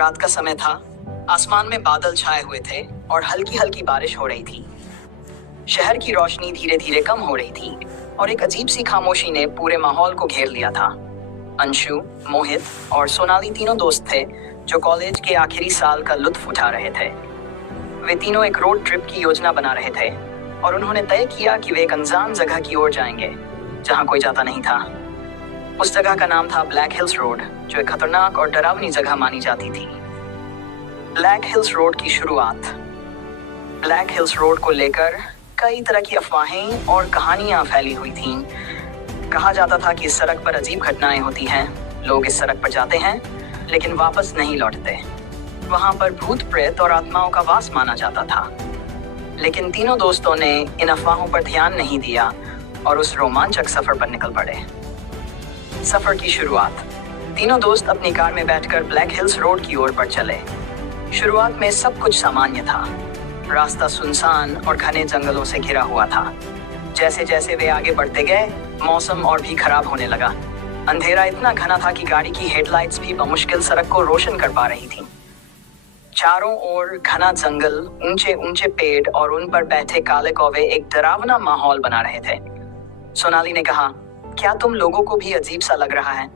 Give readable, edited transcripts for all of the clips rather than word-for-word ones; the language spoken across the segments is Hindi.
रात का समय था। आसमान में बादल छाए हुए थे और हल्की हल्की बारिश हो रही थी। शहर की रोशनी धीरे धीरे कम हो रही थी और एक अजीब सी खामोशी ने पूरे माहौल को घेर लिया था। अंशु, मोहित और सोनाली तीनों दोस्त थे जो कॉलेज के आखिरी साल का लुत्फ उठा रहे थे। वे तीनों एक रोड ट्रिप की योजना बना रहे थे और उन्होंने तय किया कि वे एक अनजान जगह की ओर जाएंगे जहां कोई जाता नहीं था। उस जगह का नाम था ब्लैक हिल्स रोड, जो एक खतरनाक और डरावनी जगह मानी जाती थी। ब्लैक हिल्स रोड की शुरुआत। ब्लैक हिल्स रोड को लेकर कई तरह की अफवाहें और कहानियां फैली हुई थीं। कहा जाता था कि इस सड़क पर अजीब घटनाएं होती हैं, लोग इस सड़क पर जाते हैं लेकिन वापस नहीं लौटते। वहां पर भूत प्रेत और आत्माओं का वास माना जाता था। लेकिन तीनों दोस्तों ने इन अफवाहों पर ध्यान नहीं दिया और उस रोमांचक सफर पर निकल पड़े। सफर की शुरुआत। तीनों दोस्त अपनी कार में बैठकर ब्लैक हिल्स रोड की ओर बढ़ चले। शुरुआत में सब कुछ सामान्य था। रास्ता सुनसान और घने जंगलों से घिरा हुआ था। जैसे जैसे वे आगे बढ़ते गए, मौसम और भी खराब होने लगा। अंधेरा इतना घना था कि गाड़ी की हेडलाइट्स भी बमुश्किल सड़क को रोशन कर पा रही थीं। चारों ओर घना जंगल, ऊंचे ऊंचे पेड़ और उन पर बैठे काले कौवे एक डरावना माहौल बना रहे थे। सोनाली ने कहा, क्या तुम लोगों को भी अजीब सा लग रहा है?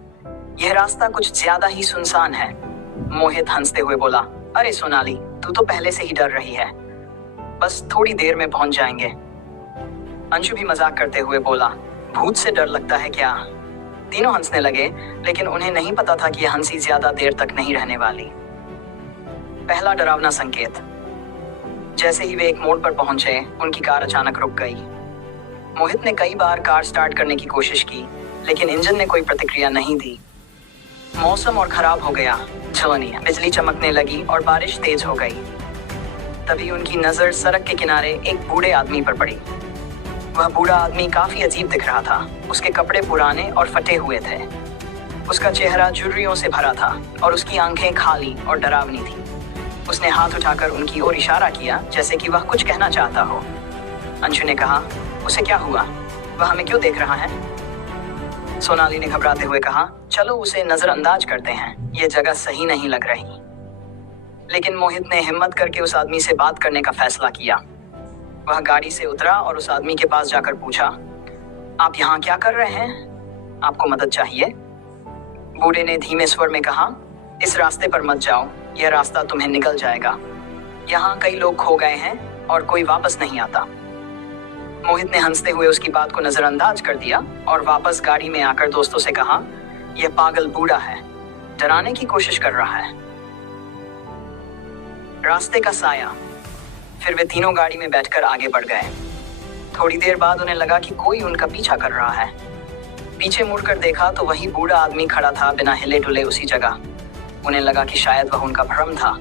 यह रास्ता कुछ ज्यादा ही सुनसान है। मोहित हंसते हुए बोला, अरे सोनाली, तू तो पहले से ही डर रही है। बस थोड़ी देर में पहुंच जाएंगे। अंशु भी मजाक करते हुए बोला, भूत से डर लगता है क्या? तीनों हंसने लगे, लेकिन उन्हें नहीं पता था कि यह हंसी ज्यादा देर तक नहीं रहने वाली। पहला डरावना संकेत। जैसे ही वे एक मोड़ पर पहुंचे, उनकी कार अचानक रुक गई। मोहित ने कई बार कार स्टार्ट करने की कोशिश की, लेकिन इंजन ने कोई प्रतिक्रिया नहीं दी। मौसम और खराब हो गया। बिजली चमकने लगी और बारिश तेज हो गई। तभी उनकी नजर सड़क के किनारे एक बूढ़े आदमी पर पड़ी। वह बूढ़ा आदमी काफी अजीब दिख रहा था। उसके कपड़े पुराने और फटे हुए थे। उसका चेहरा झुर्रियों से भरा था और उसकी आंखें खाली और डरावनी थी। उसने हाथ उठाकर उनकी ओर इशारा किया, जैसे कि वह कुछ कहना चाहता हो। अंशु ने कहा, उसे क्या हुआ? वह हमें क्यों देख रहा है? सोनाली ने घबराते हुए कहा, चलो उसे नजरअंदाज करते हैं, ये जगह सही नहीं लग रही। लेकिन मोहित ने हिम्मत करके उस आदमी से बात करने का फैसला किया। वह गाड़ी से उतरा और उस आदमी के पास जाकर पूछा, आप यहाँ क्या कर रहे हैं? आपको मदद चाहिए? बूढ़े ने धीमे स्वर में कहा, इस रास्ते पर मत जाओ, यह रास्ता तुम्हें निकल जाएगा। यहाँ कई लोग खो गए हैं और कोई वापस नहीं आता। मोहित ने हंसते हुए उसकी बात को नजरअंदाज कर दिया और वापस गाड़ी में आकर दोस्तों से कहा, यह पागल बूढ़ा है, डराने की कोशिश कर रहा है। रास्ते का साया। फिर वे तीनों गाड़ी में बैठकर आगे बढ़ गए। थोड़ी देर बाद उन्हें लगा कि कोई उनका पीछा कर रहा है। पीछे मुड़कर देखा तो वही बूढ़ा आदमी खड़ा था, बिना हिले डुले उसी जगह। उन्हें लगा कि शायद वह उनका भ्रम था।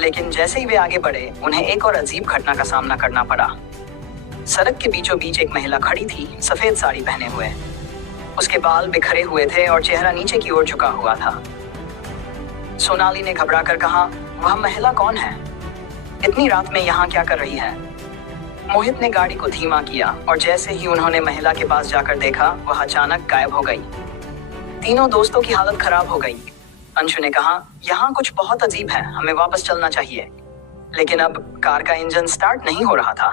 लेकिन जैसे ही वे आगे बढ़े, उन्हें एक और अजीब घटना का सामना करना पड़ा। सड़क के बीचों बीच एक महिला खड़ी थी, सफेद साड़ी पहने हुए। उसके बाल बिखरे हुए थे और चेहरा नीचे की ओर झुका हुआ था। सोनाली ने घबराकर कहा, वह महिला कौन है? इतनी रात में यहाँ क्या कर रही है? मोहित ने गाड़ी को धीमा किया और जैसे ही उन्होंने महिला के पास जाकर देखा, वह अचानक गायब हो गई। तीनों दोस्तों की हालत खराब हो गई। अंशु ने कहा, यहाँ कुछ बहुत अजीब है, हमें वापस चलना चाहिए। लेकिन अब कार का इंजन स्टार्ट नहीं हो रहा था।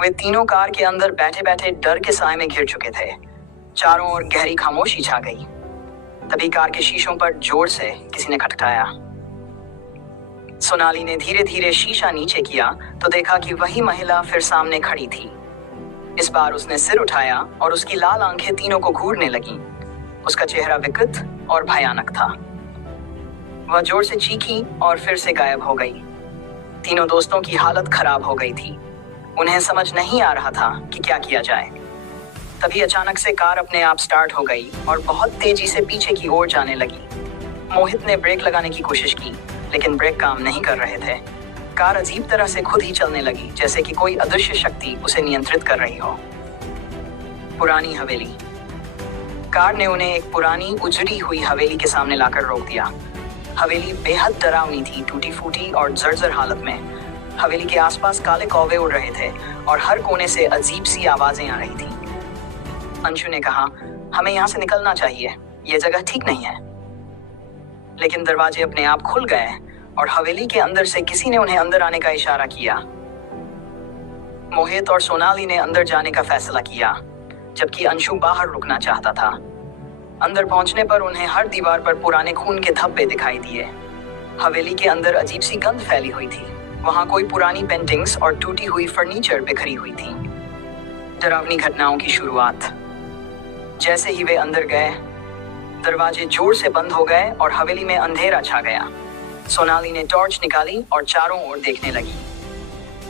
वे तीनों कार के अंदर बैठे बैठे डर के साए में घिर चुके थे। चारों ओर गहरी खामोशी छा गई। तभी कार के शीशों पर जोर से किसी ने खटखटाया। सोनाली ने धीरे धीरे शीशा नीचे किया तो देखा कि वही महिला फिर सामने खड़ी थी। इस बार उसने सिर उठाया और उसकी लाल आंखें तीनों को घूरने लगीं। उसका चेहरा विकृत और भयानक था। वह जोर से चीखी और फिर से गायब हो गई। तीनों दोस्तों की हालत खराब हो गई थी। उन्हें समझ नहीं आ रहा था कि क्या किया जाए। तभी अचानक से कार अपने आप स्टार्ट हो गई और बहुत तेजी से पीछे की ओर जाने लगी। मोहित ने ब्रेक लगाने की कोशिश की, लेकिन ब्रेक काम नहीं कर रहे थे। कार अजीब तरह से खुद ही चलने लगी, जैसे कि कोई अदृश्य शक्ति उसे नियंत्रित कर रही हो। पुरानी हवेली। कार ने उन्हें एक पुरानी उजड़ी हुई हवेली के सामने लाकर रोक दिया। हवेली बेहद डरावनी थी, टूटी फूटी और जर्जर हालत में। हवेली के आसपास काले कौवे उड़ रहे थे और हर कोने से अजीब सी आवाजें आ रही थी। अंशु ने कहा, हमें यहाँ से निकलना चाहिए, यह जगह ठीक नहीं है। लेकिन दरवाजे अपने आप खुल गए और हवेली के अंदर से किसी ने उन्हें अंदर आने का इशारा किया। मोहित और सोनाली ने अंदर जाने का फैसला किया, जबकि अंशु बाहर रुकना चाहता था। अंदर पहुंचने पर उन्हें हर दीवार पर पुराने खून के धब्बे दिखाई दिए। हवेली के अंदर अजीब सी गंध फैली हुई थी। वहां कोई पुरानी पेंटिंग्स और टूटी हुई फर्नीचर बिखरी हुई थी। डरावनी घटनाओं की शुरुआत। जैसे ही वे अंदर गए, दरवाजे जोर से बंद हो गए और हवेली में अंधेरा छा गया। सोनाली ने टॉर्च निकाली और चारों ओर देखने लगी।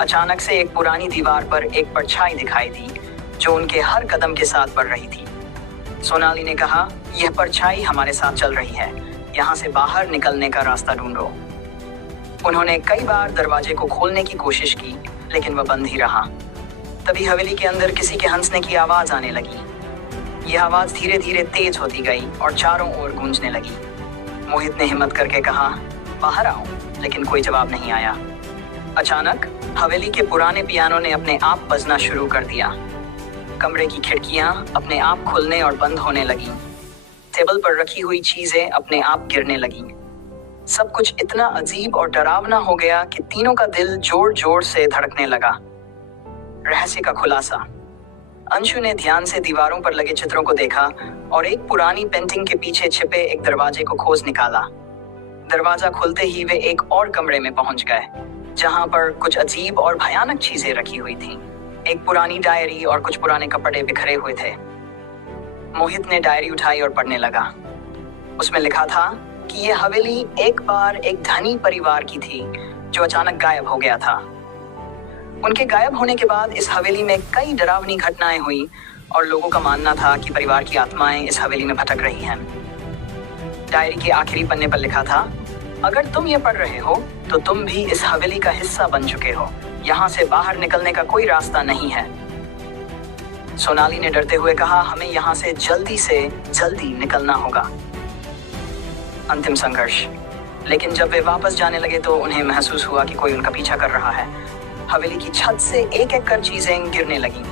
अचानक से एक पुरानी दीवार पर एक परछाई दिखाई दी, जो उनके हर कदम के साथ बढ़ रही थी। सोनाली ने कहा, यह परछाई हमारे साथ चल रही है, यहाँ से बाहर निकलने का रास्ता ढूंढो। उन्होंने कई बार दरवाजे को खोलने की कोशिश की, लेकिन वह बंद ही रहा। तभी हवेली के अंदर किसी के हंसने की आवाज आने लगी। यह आवाज धीरे धीरे तेज होती गई और चारों ओर गूंजने लगी। मोहित ने हिम्मत करके कहा, बाहर आओ, लेकिन कोई जवाब नहीं आया। अचानक हवेली के पुराने पियानो ने अपने आप बजना शुरू कर दिया। कमरे की खिड़कियां अपने आप खुलने और बंद होने लगीं। टेबल पर रखी हुई चीजें अपने आप गिरने लगीं। सब कुछ इतना अजीब और डरावना हो गया कि तीनों का दिल जोर जोर से धड़कने लगा। रहस्य का खुलासा। अंशु ने ध्यान से दीवारों पर लगे चित्रों को देखा और एक पुरानी पेंटिंग के पीछे छिपे एक दरवाजे को खोज निकाला। दरवाजा खुलते ही वे एक और कमरे में पहुंच गए, जहां पर कुछ अजीब और भयानक चीजें रखी हुई थीं। एक पुरानी डायरी और कुछ पुराने कपड़े बिखरे हुए थे। मोहित ने डायरी उठाई और पढ़ने लगा। उसमें लिखा था कि यह हवेली एक बार एक धनी परिवार की थी, जो अचानक गायब हो गया था। उनके गायब होने के बाद इस हवेली में कई डरावनी घटनाएं हुई और लोगों का मानना था कि परिवार की आत्माएं इस हवेली में भटक रही हैं। डायरी के आखिरी पन्ने पर लिखा था, अगर तुम ये पढ़ रहे हो तो तुम भी इस हवेली का हिस्सा बन चुके हो। यहाँ से बाहर निकलने का कोई रास्ता नहीं है। सोनाली ने डरते हुए कहा, हमें यहाँ से जल्दी निकलना होगा। अंतिम संघर्ष। लेकिन जब वे वापस जाने लगे तो उन्हें महसूस हुआ कि कोई उनका पीछा कर रहा है। हवेली की छत से एक एक कर चीजें गिरने लगीं।